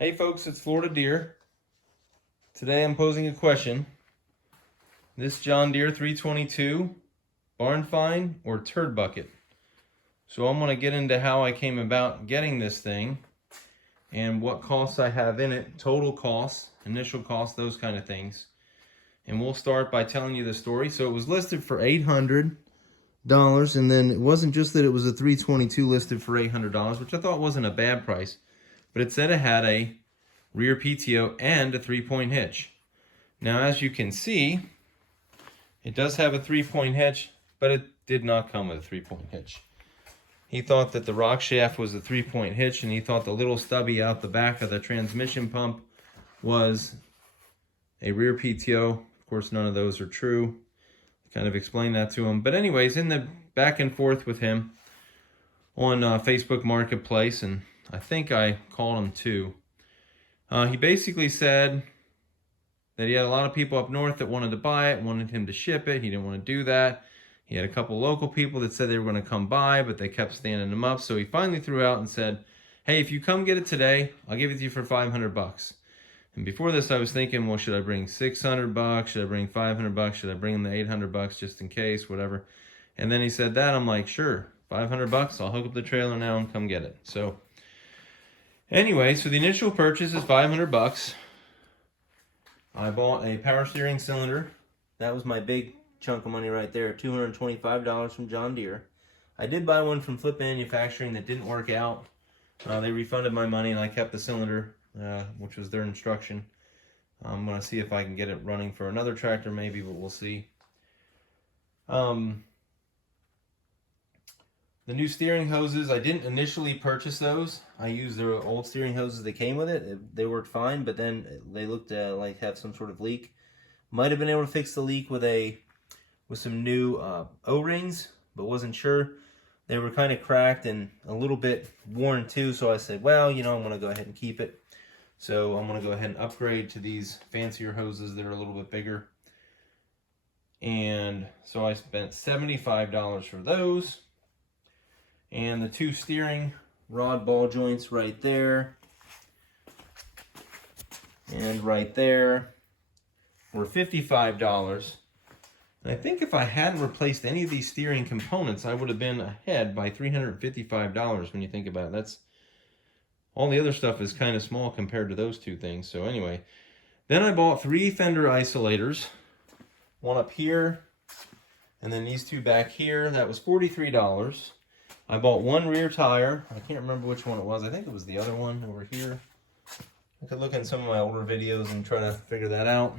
Hey folks, it's Florida Deere. Today I'm posing a question. This John Deere 322, barn find or turd bucket? So I'm going to get into how I came about getting this thing and what costs I have in it, total costs, initial costs, those kind of things. And we'll start by telling you the story. So it was listed for $800, and then it wasn't just that it was a 322 listed for $800, which I thought wasn't a bad price, but it said it had a rear PTO and a 3-point hitch. Now, as you can see, it does have a 3-point hitch, but it did not come with a 3-point hitch. He thought that the rock shaft was a 3-point hitch, and he thought the little stubby out the back of the transmission pump was a rear PTO. Of course, none of those are true. Kind of explained that to him. But anyways, in the back and forth with him on Facebook Marketplace, and I think I called him too, he basically said that he had a lot of people up north that wanted to buy it, wanted him to ship it. He didn't want to do that. He had a couple local people that said they were going to come by, but they kept standing him up. So he finally threw out and said, hey, if you come get it today, I'll give it to you for $500. And before this, I was thinking, well, should I bring $600? Should I bring $500? Should I bring him the $800 just in case, whatever? And then he said that. I'm like, sure, $500. I'll hook up the trailer now and come get it. So anyway, so the initial purchase is $500. I bought a power steering cylinder. That was my big chunk of money right there, $225 from John Deere. I did buy one from Flip Manufacturing that didn't work out. They refunded my money and I kept the cylinder, which was their instruction. I'm going to see if I can get it running for another tractor maybe, but we'll see. The new steering hoses, I didn't initially purchase those. I used the old steering hoses that came with it. They worked fine, but then they looked like have some sort of leak. Might have been able to fix the leak with some new O-rings, but wasn't sure. They were kind of cracked and a little bit worn too, so I said, well, you know, I'm going to go ahead and keep it. So I'm going to go ahead and upgrade to these fancier hoses that are a little bit bigger. And so I spent $75 for those. And the two steering rod ball joints right there and right there were $55. And I think if I hadn't replaced any of these steering components, I would have been ahead by $355 when you think about it. That's all the other stuff is kind of small compared to those two things. So anyway, then I bought 3 fender isolators, one up here and then these two back here. That was $43. I bought 1 rear tire. I can't remember which one it was. I think it was the other one over here. I could look in some of my older videos and try to figure that out.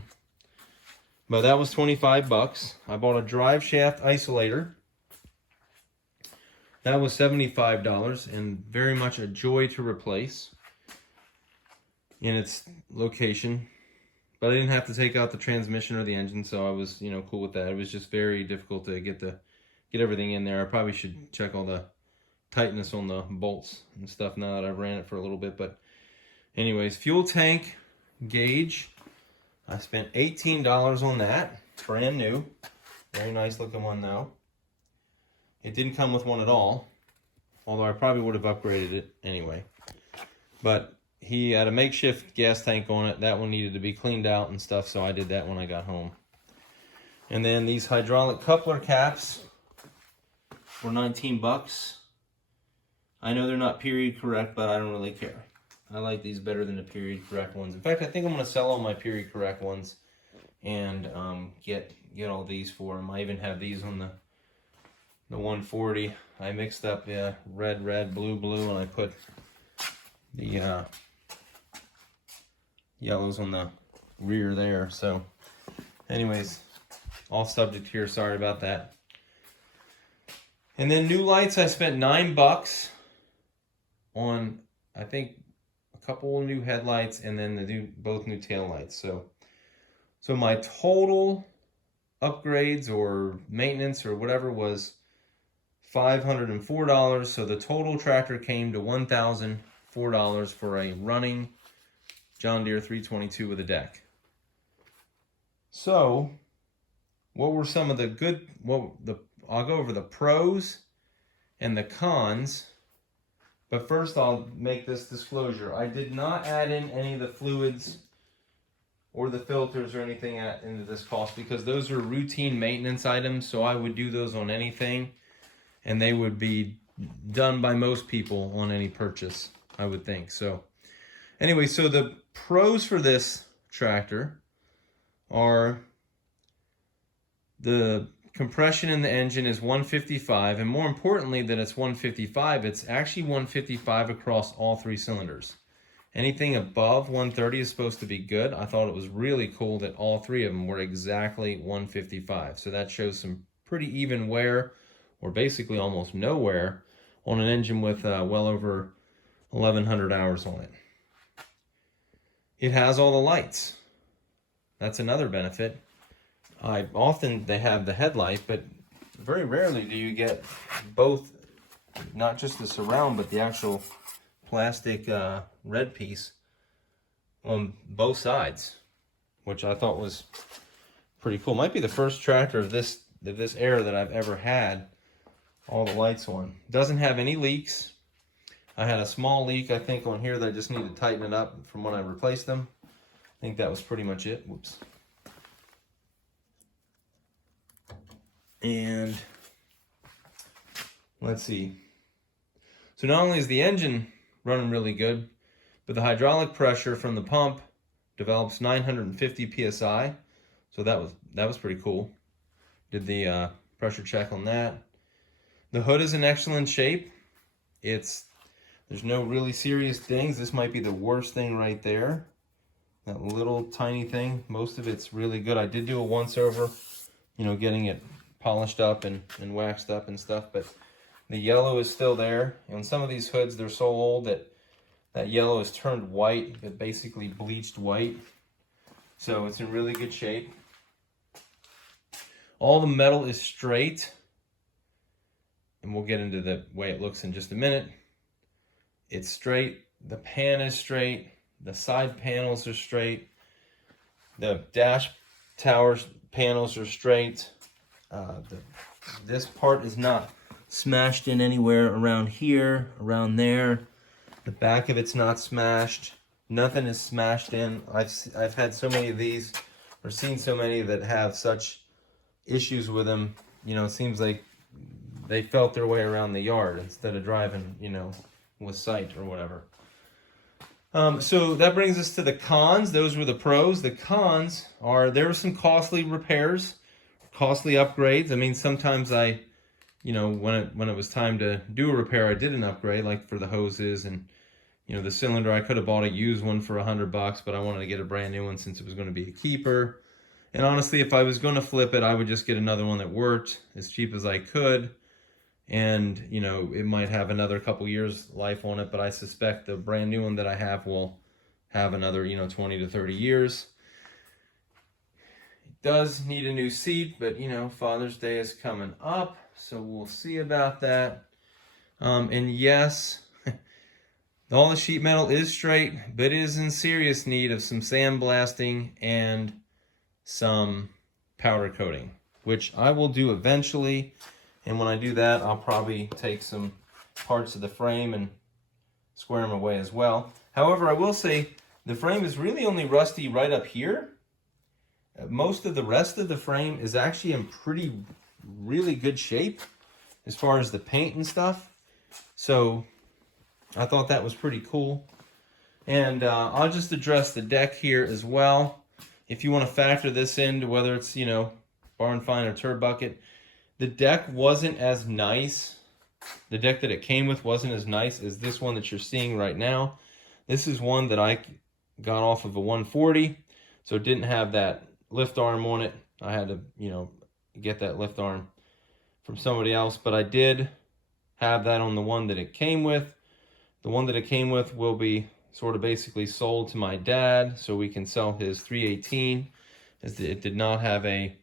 But that was $25. I bought a drive shaft isolator. That was $75 and very much a joy to replace in its location. But I didn't have to take out the transmission or the engine, so I was, cool with that. It was just very difficult to get everything in there. I probably should check all the tightness on the bolts and stuff now that I've ran it for a little bit. But anyways, fuel tank gauge, I spent $18 on that. Brand new. Very nice looking one though. It didn't come with one at all, although I probably would have upgraded it anyway. But he had a makeshift gas tank on it. That one needed to be cleaned out and stuff, so I did that when I got home. And then these hydraulic coupler caps were 19 bucks. I know they're not period correct, but I don't really care. I like these better than the period correct ones. In fact, I think I'm going to sell all my period correct ones and get all these for them. I even have these on the 140. I mixed up red, blue, and I put the yellows on the rear there. So anyways, all subject here. Sorry about that. And then new lights, I spent $9 on, I think, a couple of new headlights and then both new tail lights. So my total upgrades or maintenance or whatever was $504. So the total tractor came to $1,004 for a running John Deere 322 with a deck. So what were some of the I'll go over the pros and the cons But first I'll make this disclosure. I did not add in any of the fluids or the filters or anything into this cost because those are routine maintenance items, so I would do those on anything, and they would be done by most people on any purchase, I would think. So anyway, so the pros for this tractor are the compression in the engine is 155, and more importantly that it's 155, it's actually 155 across all 3 cylinders. Anything above 130 is supposed to be good. I thought it was really cool that all 3 of them were exactly 155. So that shows some pretty even wear, or basically almost no wear, on an engine with well over 1,100 hours on it. It has all the lights. That's another benefit. Often they have the headlight, but very rarely do you get both, not just the surround, but the actual plastic red piece on both sides, which I thought was pretty cool. Might be the first tractor of this era that I've ever had all the lights on. Doesn't have any leaks. I had a small leak, I think, on here that I just need to tighten it up from when I replaced them. I think that was pretty much it. Whoops. And let's see. So not only is the engine running really good, but the hydraulic pressure from the pump develops 950 psi. So that was pretty cool. Did the pressure check on that. The hood is in excellent shape. There's no really serious dings. This might be the worst thing right there. That little tiny thing. Most of it's really good. I did do a once over, getting it polished up and waxed up and stuff, but the yellow is still there. And some of these hoods, they're so old that yellow is turned white, it basically bleached white. So it's in really good shape. All the metal is straight, and we'll get into the way it looks in just a minute. It's straight, the pan is straight, the side panels are straight, the dash tower panels are straight. This part is not smashed in anywhere around here, around there. The back of it's not smashed. Nothing is smashed in. I've had so many of these, or seen so many that have such issues with them. It seems like they felt their way around the yard instead of driving, with sight or whatever. So that brings us to the cons. Those were the pros. The cons are there were some costly repairs, costly upgrades. I mean, sometimes when it was time to do a repair, I did an upgrade, like for the hoses and the cylinder. I could have bought a used one for $100, but I wanted to get a brand new one since it was going to be a keeper. And honestly, if I was going to flip it, I would just get another one that worked as cheap as I could. And, it might have another couple years life on it, but I suspect the brand new one that I have will have another, 20 to 30 years. It does need a new seat, but, Father's Day is coming up, so we'll see about that. And yes, all the sheet metal is straight, but it is in serious need of some sandblasting and some powder coating, which I will do eventually. And when I do that, I'll probably take some parts of the frame and square them away as well. However, I will say the frame is really only rusty right up here. Most of the rest of the frame is actually in really good shape as far as the paint and stuff. So I thought that was pretty cool. And I'll just address the deck here as well. If you want to factor this into whether it's, barn find or turd bucket, the deck wasn't as nice. The deck that it came with wasn't as nice as this one that you're seeing right now. This is one that I got off of a 140, so it didn't have that lift arm on it. I had to, get that lift arm from somebody else, but I did have that on the one that it came with. The one that it came with will be sort of basically sold to my dad so we can sell his 318, as it did not have a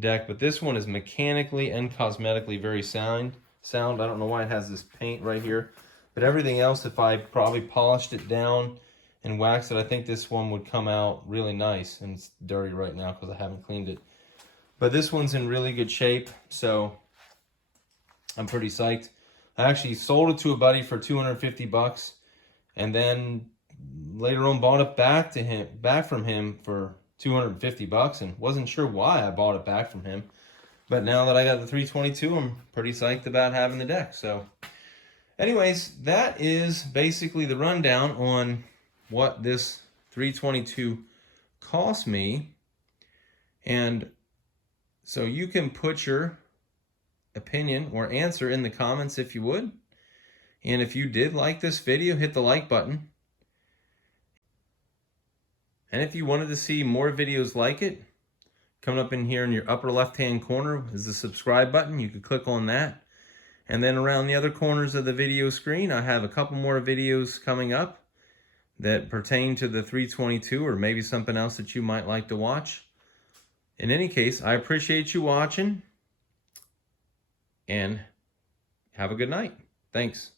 deck, but this one is mechanically and cosmetically very sound. I don't know why it has this paint right here, but everything else, if I probably polished it down and waxed it, I think this one would come out really nice. And it's dirty right now because I haven't cleaned it, but this one's in really good shape, so I'm pretty psyched. I actually sold it to a buddy for 250 bucks, and then later on bought it back from him for 250 bucks, and wasn't sure why I bought it back from him. But now that I got the 322, I'm pretty psyched about having the deck. So anyways, that is basically the rundown on what this 322 cost me. And so you can put your opinion or answer in the comments if you would. And if you did like this video, hit the like button. And if you wanted to see more videos like it, coming up in here in your upper left hand corner is the subscribe button. You could click on that. And then around the other corners of the video screen, I have a couple more videos coming up that pertain to the 322 or maybe something else that you might like to watch. In any case, I appreciate you watching and have a good night. Thanks.